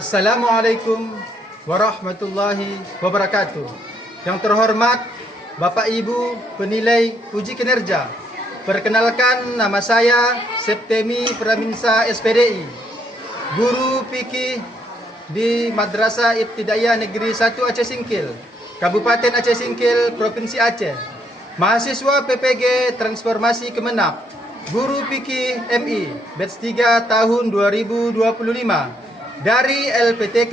Assalamualaikum warahmatullahi wabarakatuh. Yang terhormat Bapak Ibu penilai uji kinerja, perkenalkan nama saya Septemi Praminsa SPDI, guru fikih di Madrasah Ibtidaiyah Negeri 1 Aceh Singkil, Kabupaten Aceh Singkil, Provinsi Aceh. Mahasiswa PPG Transformasi Kemenap, guru fikih MI, batch 3 tahun 2025 dari LPTK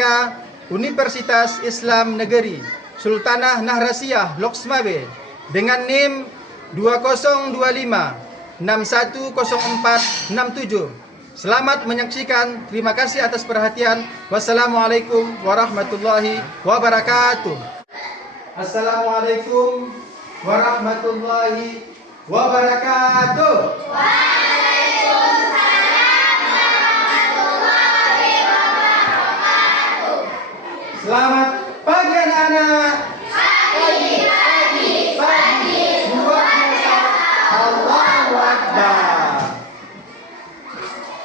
Universitas Islam Negeri Sultanah Nahrasiyah Loksmawe dengan NIM 2025610467. Selamat menyaksikan. Terima kasih atas perhatian. Wassalamualaikum warahmatullahi wabarakatuh. Assalamualaikum warahmatullahi wabarakatuh. Selamat pagi anak-anak. Pagi. Luar biasa. Allahu Akbar.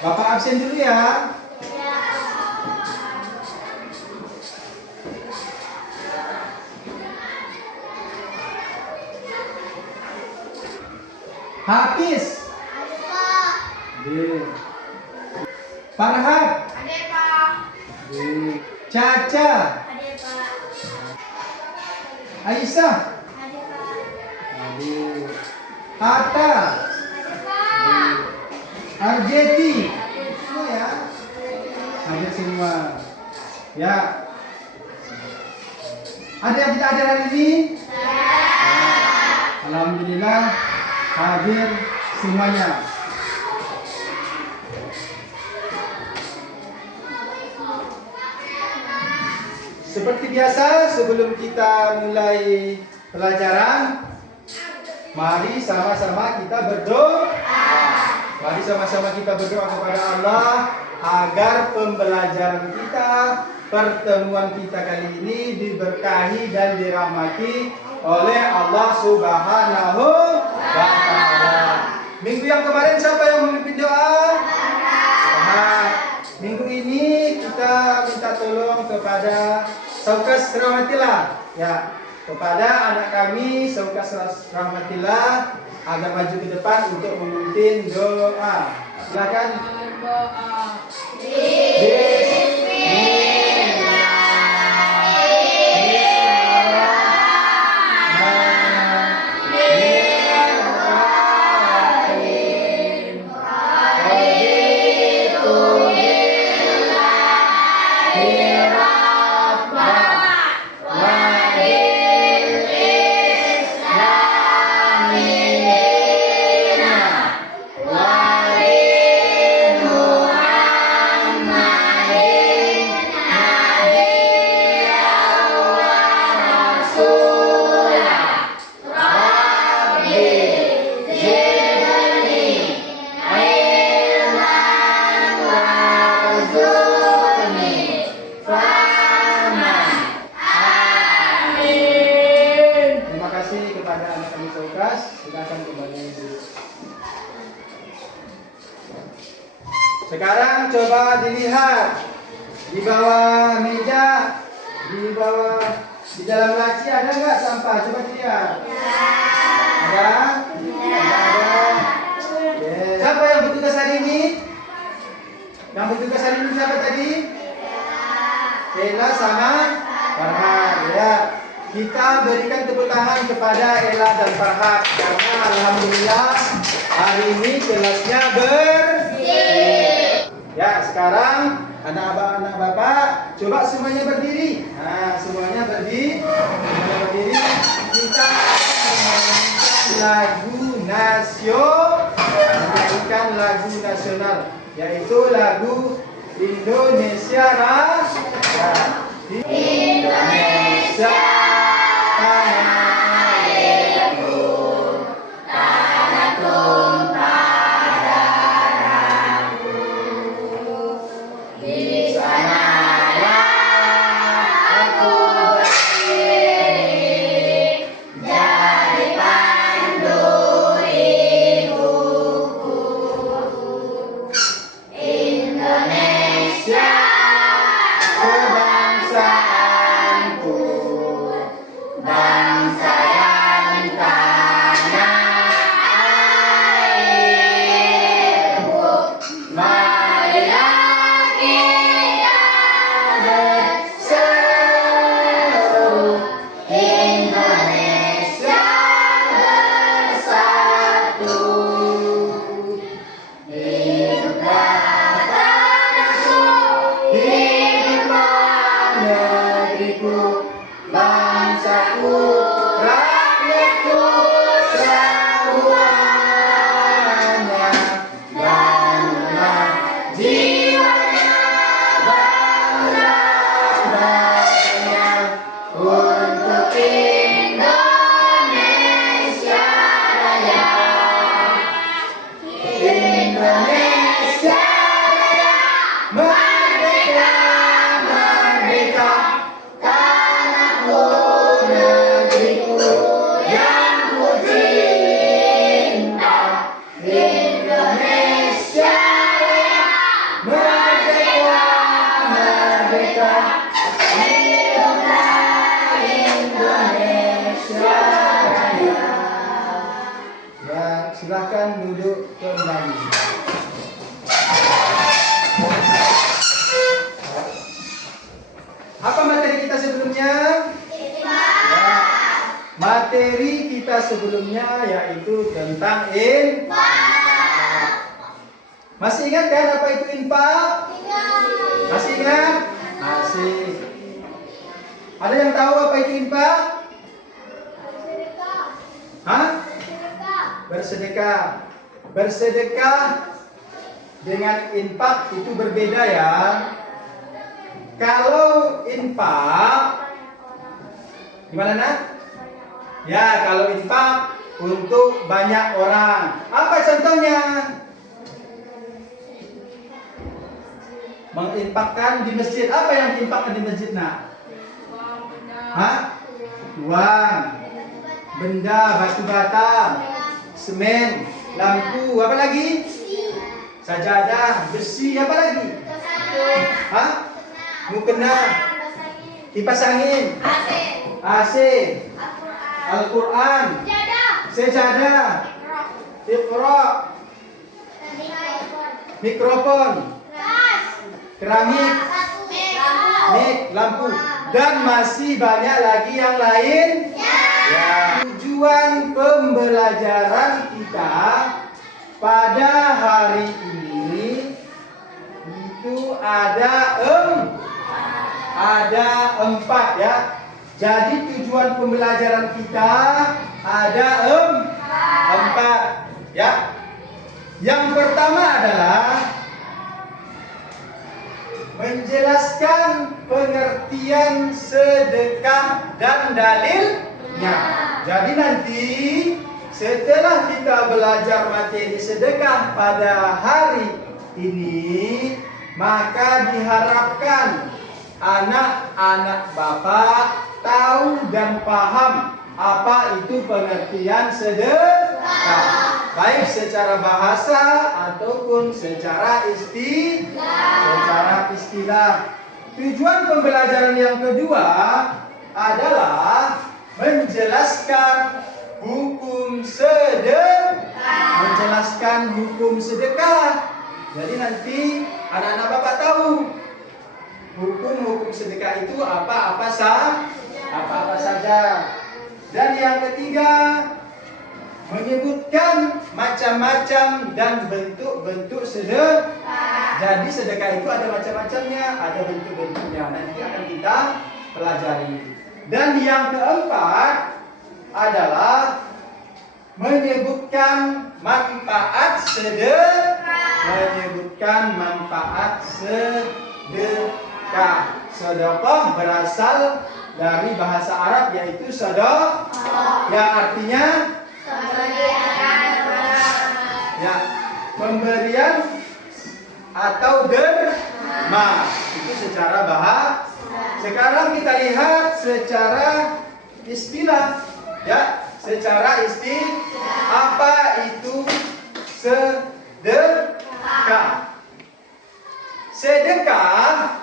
Bapak absen dulu ya. Hafiz. Farhad. Ada Pak. Caca. Ada Pak. Aisyah. Ada Pak. Atta. Ada Pak. Arjeti. Semua ya. Hadir semua. Ya. Ada yang tidak hadir hari ini? Alhamdulillah hadir semuanya. Seperti biasa, sebelum kita mulai pelajaran, mari sama-sama kita berdoa. Mari sama-sama kita berdoa kepada Allah agar pembelajaran kita, pertemuan kita kali ini diberkahi dan dirahmati oleh Allah Subhanahu wa Ta'ala. Minggu yang kemarin siapa yang memimpin doa? Minggu ini kita minta tolong kepada Saukas Rahmatillah, ya, kepada anak kami Saukas Rahmatillah agar maju ke depan untuk memimpin doa. Silakan. Berdoa. Sekarang coba dilihat di bawah meja, di dalam laci ada nggak sampah? Coba dilihat. Ada? Ada. Siapa yang bertugas hari ini? Yang bertugas hari ini siapa tadi? Ella sama Farhad. Ya. Kita berikan tepuk tangan kepada Ella dan Farhad karena alhamdulillah hari ini kelasnya bersih. Ya, sekarang anak bapak coba semuanya berdiri. Nah, semuanya berdiri. Kita menyanyikan lagu nasional, yaitu lagu Indonesia Raya. Indonesia tanah airku, tanah tumpah darahku. Di sanalah aku berdiri, jadi pandu ibuku. Indonesia Hiduplah Indonesia Raya. Ya, silakan duduk kembali. Apa materi kita sebelumnya? Ya, materi kita sebelumnya yaitu tentang infak. Masih ingat kan apa itu infak? Masih ingat? Masih. Ada yang tahu apa itu infak? Hah? Bersedekah. Bersedekah dengan infak itu berbeda ya. Kalau infak gimana nak? Ya, kalau infak untuk banyak orang. Apa contohnya? Menginfakkan di masjid. Apa yang diinfakkan di masjid nak? Hah? Uang, benda, batu bata, semen, lampu, apa lagi? Sajadah, besi, apa lagi? Hah? Mukena, kipas angin, AC, Al-Quran, sejadah, Iqra, mikrofon, keramik, mik, lampu, dan masih banyak lagi yang lain. Ya. Tujuan pembelajaran kita pada hari ini itu ada 4 ya. Jadi tujuan pembelajaran kita ada 4 ya. Yang pertama adalah menjelaskan pengertian sedekah dan dalilnya. Jadi nanti setelah kita belajar materi sedekah pada hari ini, maka diharapkan anak-anak Bapak tahu dan paham apa itu pengertian sedekah, baik secara bahasa ataupun secara istilah. Tujuan pembelajaran yang kedua adalah menjelaskan hukum sedekah. Jadi nanti anak-anak Bapak tahu hukum sedekah itu apa-apa saja. Dan yang ketiga, menyebutkan macam-macam dan bentuk-bentuk sedekah. Jadi sedekah itu ada macam-macamnya, ada bentuk-bentuknya. Nanti akan kita pelajari. Dan yang keempat adalah menyebutkan manfaat sedekah. Sedekah berasal dari bahasa Arab yaitu sadaqah, yang artinya ya, pemberian atau derma. Itu secara bahasa. Sekarang kita lihat secara istilah ya, apa itu sedekah? Sedekah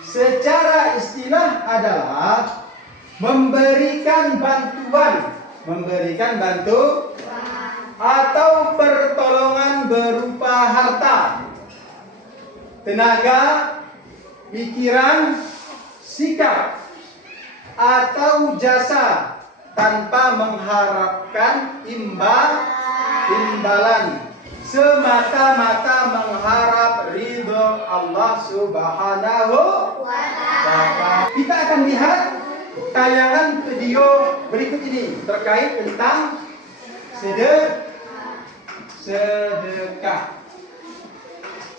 secara istilah adalah memberikan bantuan atau pertolongan berupa harta, tenaga, pikiran, sikap, atau jasa tanpa mengharapkan imbalan, semata-mata mengharap ridho Allah Subhanahu wa Ta'ala. Kita akan lihat tayangan video berikut ini terkait tentang sedekah.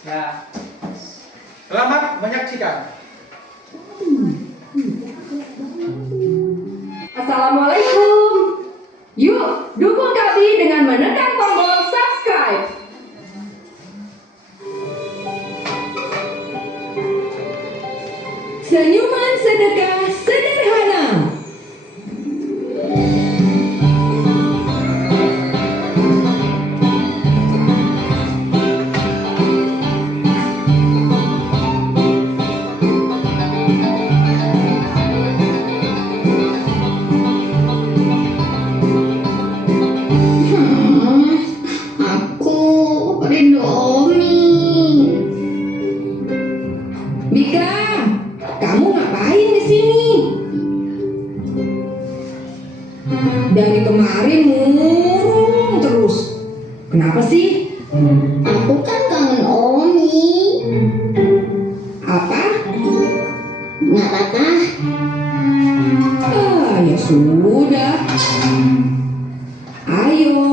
Ya, selamat menyaksikan. Assalamualaikum. Yuk, dukung kami dengan menekan tombol subscribe. Senyuman sedekah sederhana. Kamu ngapain di sini? Dari kemarin murung terus. Kenapa sih? Aku kan kangen Omi. Apa? Nggak apa-apa. Ya sudah. Ayo,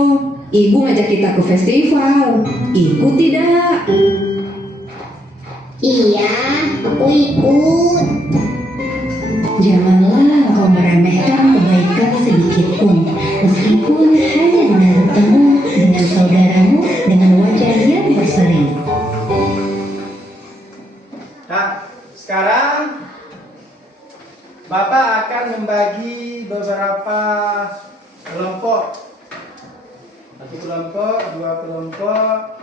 ibu ngajak kita ke festival. Ikut tidak? Iya, aku ikut. Janganlah engkau meremehkan kebaikan sedikit pun, meskipun hanya dengan bertemu dengan saudaramu dengan wajah yang berseri. Nah, sekarang Bapak akan membagi beberapa kelompok. Satu kelompok, dua kelompok,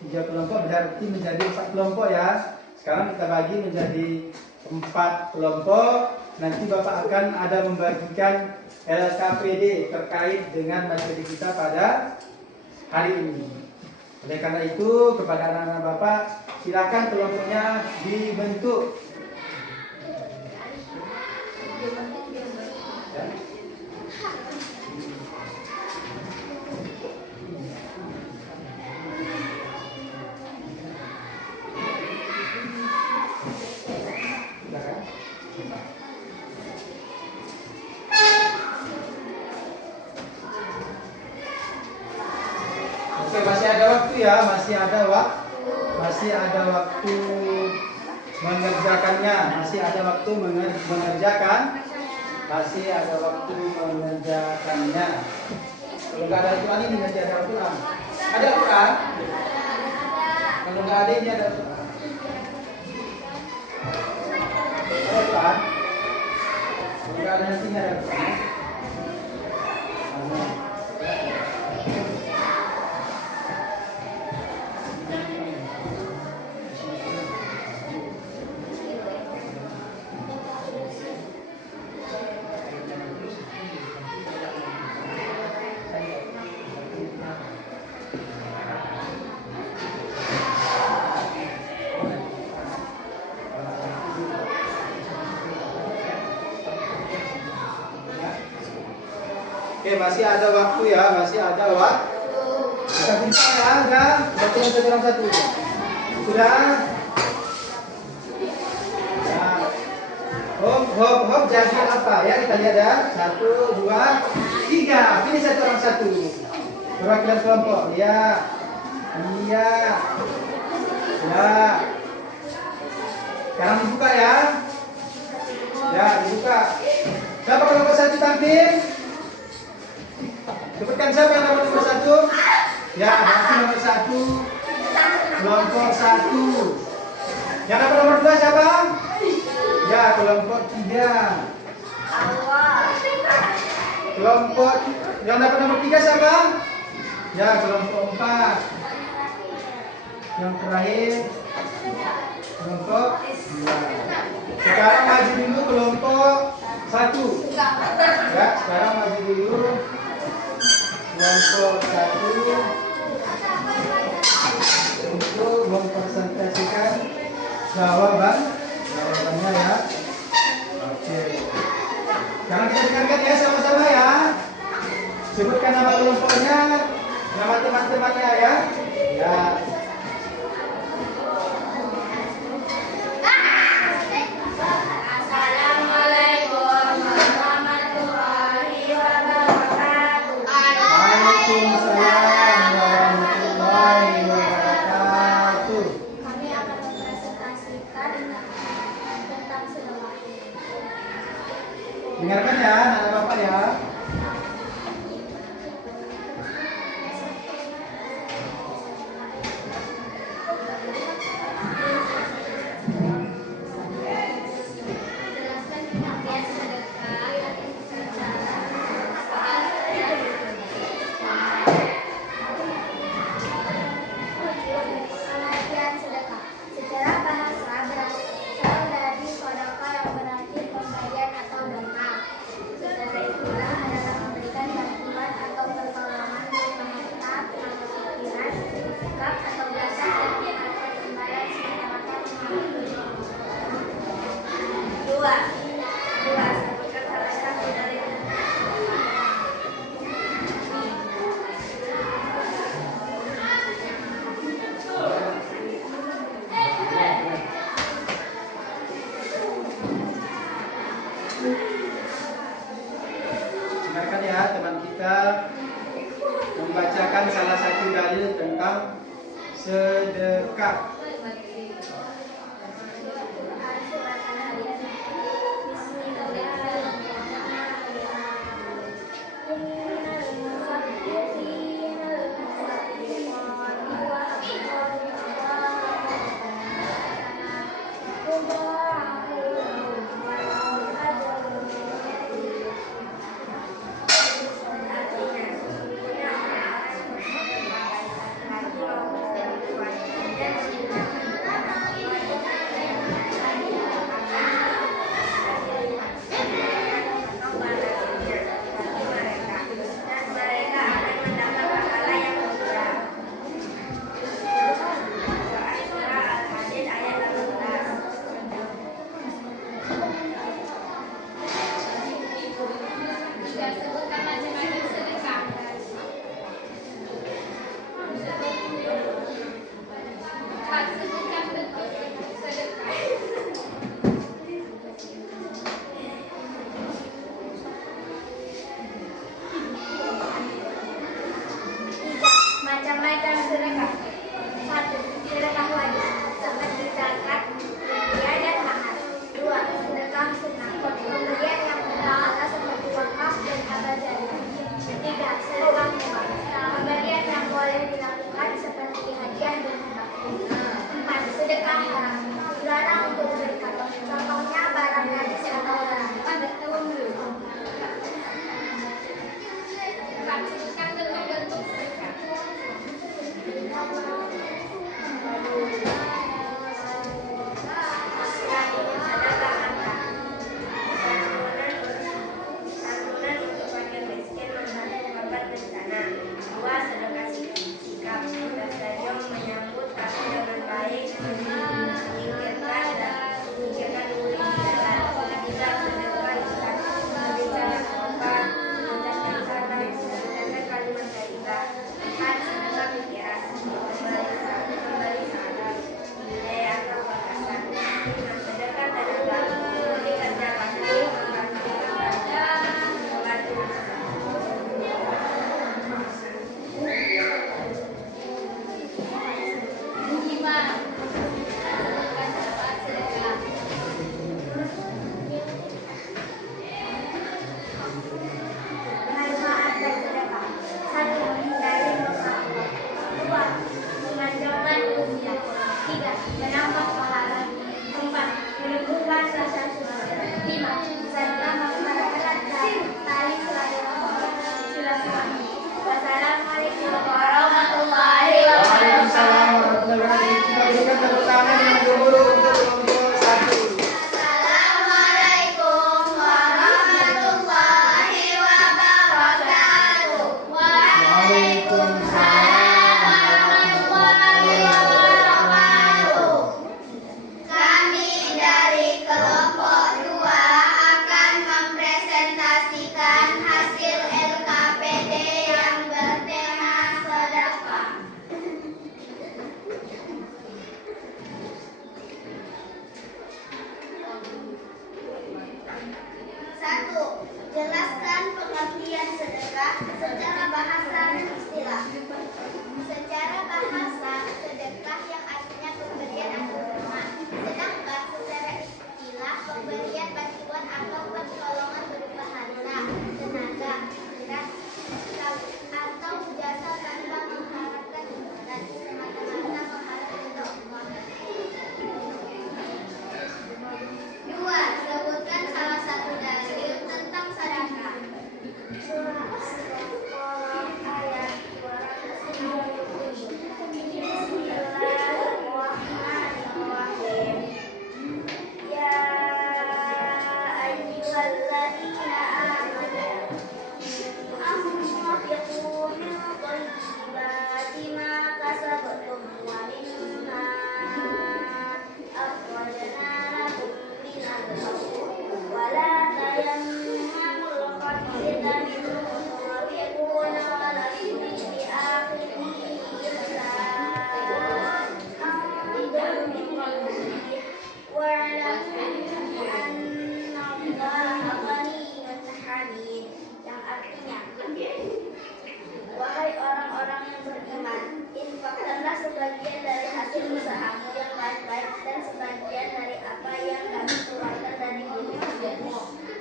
tiga kelompok, berarti menjadi 4 kelompok ya. Sekarang kita bagi menjadi 4 kelompok. Nanti Bapak akan ada membagikan LKPD terkait dengan materi kita pada hari ini. Oleh karena itu, kepada anak-anak Bapak, silakan kelompoknya dibentuk. Ya. Oke, masih ada waktu ya, masih ada waktu mengerjakannya, masih ada waktu mengerjakan, masih ada waktu mengerjakannya. Kalau nggak ada Al-Quran ini nanti ada Al-Quran. Ada Al-Quran? Kalau nggak ada ini ada Al-Quran. Ada Al-Quran? Kalau nggak ada nanti ini ada Al-Quran. Oke, masih ada waktu ya, masih ada waktu. Kita buka ya, udah. Baca yang satu orang satu. Sudah. Nah. Hop, hop, hop. Jadi apa ya? Kita lihat ya. 1, 2, 3. Pilih satu orang satu. Perwakilan kelompok. Ya. Iya. Ya. Sekarang dibuka ya. Ya, dibuka. Siapa kelompok satu tampil? Sebutkan siapa yang nomor 1? Ya, berarti nomor 1 kelompok 1. Yang nomor 2 siapa? Ya, kelompok 3. Kelompok yang dapat nomor 3 siapa? Ya, kelompok 4. Yang terakhir kelompok 2. Sekarang maju dulu kelompok 1. Ya, sekarang maju dulu kelompok 1 untuk mempresentasikan jawabannya ya. Oke. Sekarang kita dengarkan ya sama-sama ya. Sebutkan nama kelompoknya, nama teman-temannya ya. Ya. Dengarkan ya, anak bapak ya. Secara bahasa berasal dari kodaka yang berarti pemberian atau berkah. Setelah itulah Dua. Sebutkan salah satu dari dengarkan ya teman kita membacakan salah satu dalil tentang sedekah. macam-macam sedekah. 1. Sedekah wajib seperti zakat, fidyah, dan mahar. 2. Sedekah sunnah, pemberian yang berpahala seperti wakaf dan amal jariah. 3. Sedekah mubah, pemberian yang boleh dilakukan seperti hadiah dan hibah. 4. Sedekah haram, dilarang untuk berzakat. Contohnya barang najis atau haram. Santunan untuk fakir miskin membantu korban bencana. 2. Sedekah sikap, berstadium menyambut tamu dengan baik, menyingkirkan duri di jalan. 3. Sedekah lisan, berbicara sopan, mengucapkan salam, mengucapkan kalimat thayyibah. 4. Sedekah pikiran, memberi salam, budaya atau gagasan. 5. Sedekah tenaga, memberi kerja bakti, membantu tetangga, membantu manfaat dan sedekah. 1. Menghindari dosa Allah. 2. Memanjangkan usia. 3. Menambah pahala. 4. Menumbuhkan rasa syukur. 5. Sedekah mempererat tali silaturahmi. Wassalamualaikum warahmatullahi wabarakatuh. Waalaikumsalam warahmatullahi wabarakatuh. Kita berikan tepuk tangan yang gemuruh untuk kelompok 1. Assalamualaikum warahmatullahi wabarakatuh. Waalaikumsalam warahmatullahi wabarakatuh. Kami dari kelompok 2 akan mempresentasikan hasil LKPD yang bertema sedekah. 1. Jelaskan pengertian sedekah secara bahasa dan istilah. Secara bahasa, sedekah yang artinya pemberian atau derma. Sedangkan secara istilah, pemberian bantuan atau pertolongan berupa harta, tenaga, pikiran, atau jasa tanpa mengharapkan imbalan, semata-mata mengharap ridho Allah. 2. Sebutkan salah satu dalil tentang sedekah. Surah Al-Baqarah ayat 200.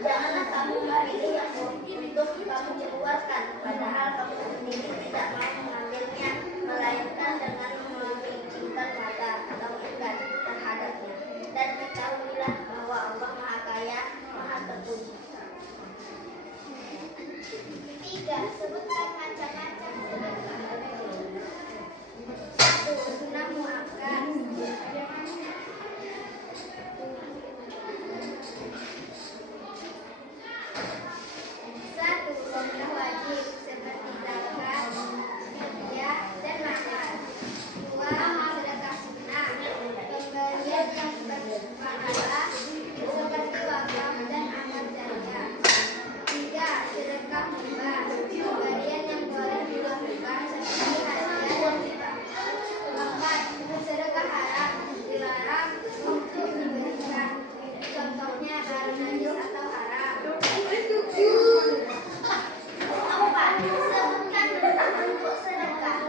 Janganlah kamu memilih yang buruk untuk kamu keluarkan, padahal kamu sendiri tidak mau mengambilnya, melainkan dengan memicingkan mata atau enggan terhadapnya. Dan ketahuilah bahwa Allah Maha Kaya, Maha Terpuji. 3. Sebutkan macam-macam sedekah. 1. Sunnah muakkad. 1. Sunnah wajib seperti zakat, fidyah, dan mahar. 2. Sedekah sunnah, pemberian yang berpahala seperti wakaf dan amal jariah. 3. Sedekah hibah, pemberian yang boleh dilakukan seperti hadiah dan hibah. 4. Sedekah haram, dilarang untuk diberikan, contohnya barang najis atau haram. 4. Sebutkan bentuk sedekah.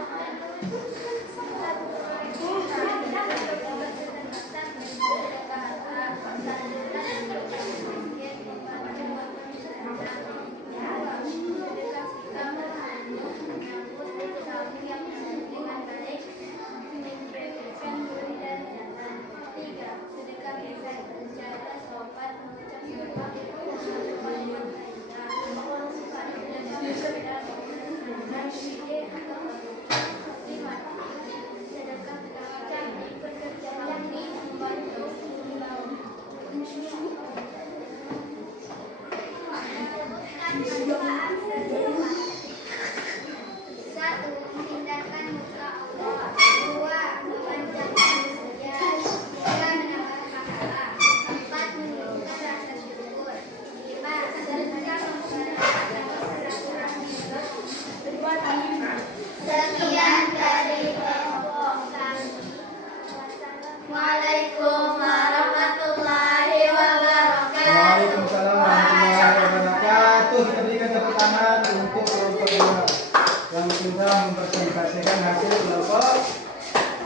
Satu, menghindarkan muka Allah. 2. Memanjangkan usia. 3. Menambah pahala. 4. Menunjukkan rasa syukur. 5. Sedekah mempererat silaturahmi. Sekian dari kelompok kami. Waalaikumsalam warahmatullahi wabarakatuh. Waalaikumsalam warahmatullahi wabarakatuh. Kita berikan tepuk tangan untuk kelompok 2 yang sudah mempresentasikan hasil kelompok,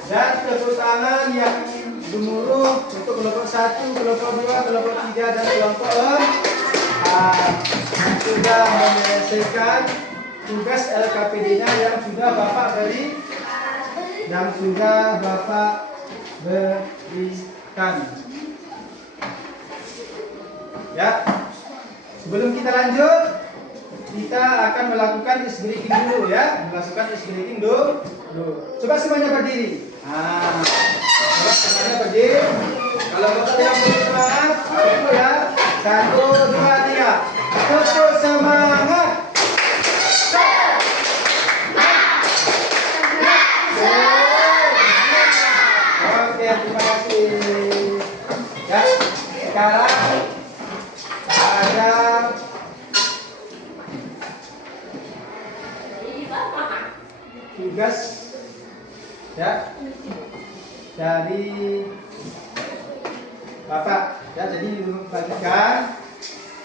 dan tepuk tangan yang gemuruh untuk kelompok 1, kelompok 2, kelompok 3, dan kelompok 4 yang sudah menyelesaikan tugas LKPD-nya yang sudah Bapak berikan. Ya, sebelum kita lanjut, kita akan melakukan is breaking dulu ya. Melakukan is breaking dulu. Coba semuanya berdiri. Coba semuanya berdiri. Kalau Bapak yang belum semangat, itu ya. 1, 2, 3. Tetap semangat. Oke, terima kasih. Ya, sekarang ada tugas ya dari Bapak ya, jadi bagikan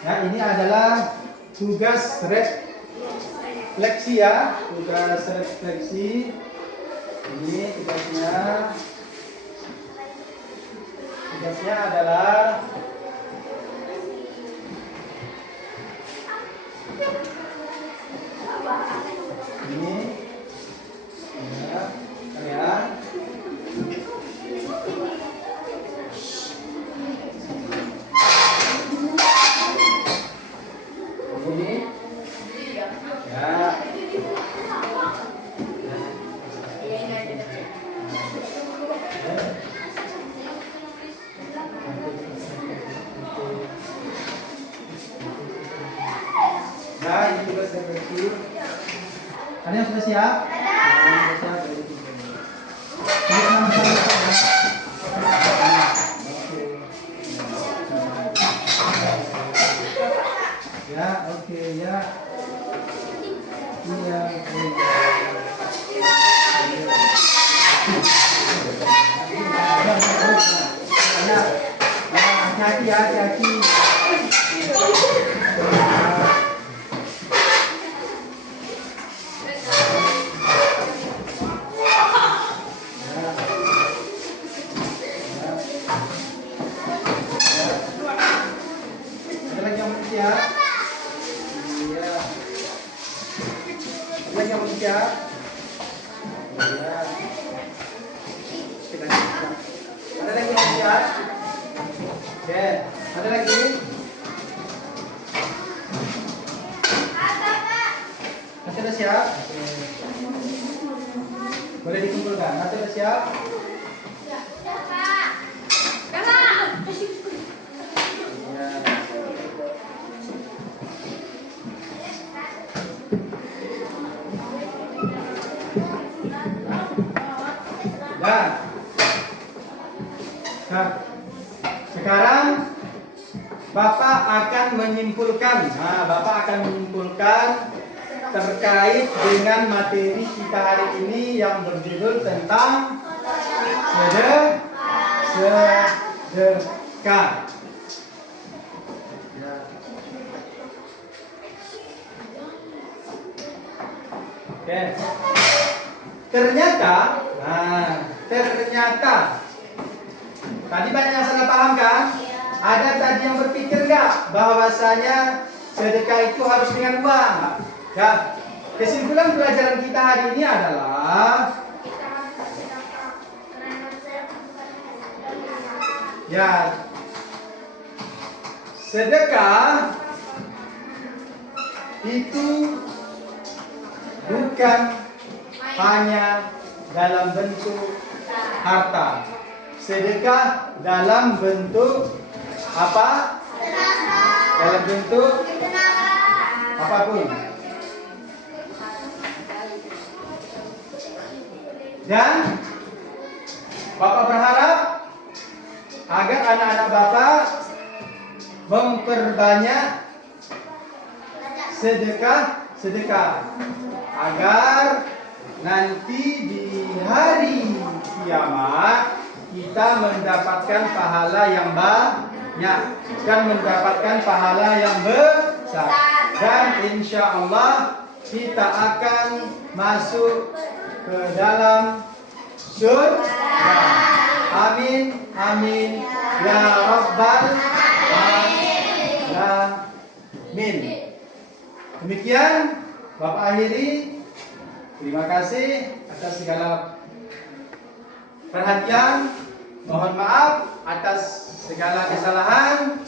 ya, ini adalah tugas refleksi ya, tugas refleksi. Ini tugasnya adalah ini ya, kalian ini ya. Nah, ini tugas refleksi. Kalian sudah siap? Sudah siap. Ini nama saya ya. Oke ya. Iya. Hati-hati ya, hati-hati. Ada lagi yang mau siap? Iya. Lagi yang belum siap? Iya. Kita siap. Ada lagi yang siap? Oke. Ada lagi? Masih ada siap? Boleh dikumpulkan. Masih ada siap? Dan nah, sekarang Bapak akan menyimpulkan. Nah, Bapak akan menyimpulkan terkait dengan materi kita hari ini yang berjudul tentang sedekah. Oke. Ternyata tadi banyak yang salah paham kan? Ada tadi yang berpikir nggak bahwasanya sedekah itu harus dengan uang? Ya. Kesimpulan pelajaran kita hari ini adalah ya, sedekah itu bukan hanya dalam bentuk harta. Sedekah dalam bentuk apa? Dalam bentuk apapun. Dan Bapak berharap agar anak-anak Bapak memperbanyak sedekah agar nanti di hari kiamat kita mendapatkan pahala yang banyak dan mendapatkan pahala yang besar, dan insya Allah kita akan masuk ke dalam surga. Amin amin ya rabbal alamin. Demikian Bapak akhiri. Terima kasih atas segala perhatian. Mohon maaf atas segala kesalahan.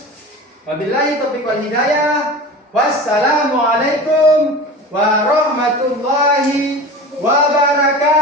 Wabillahi taufiq wal hidayah. Wassalamualaikum warahmatullahi wabarakatuh.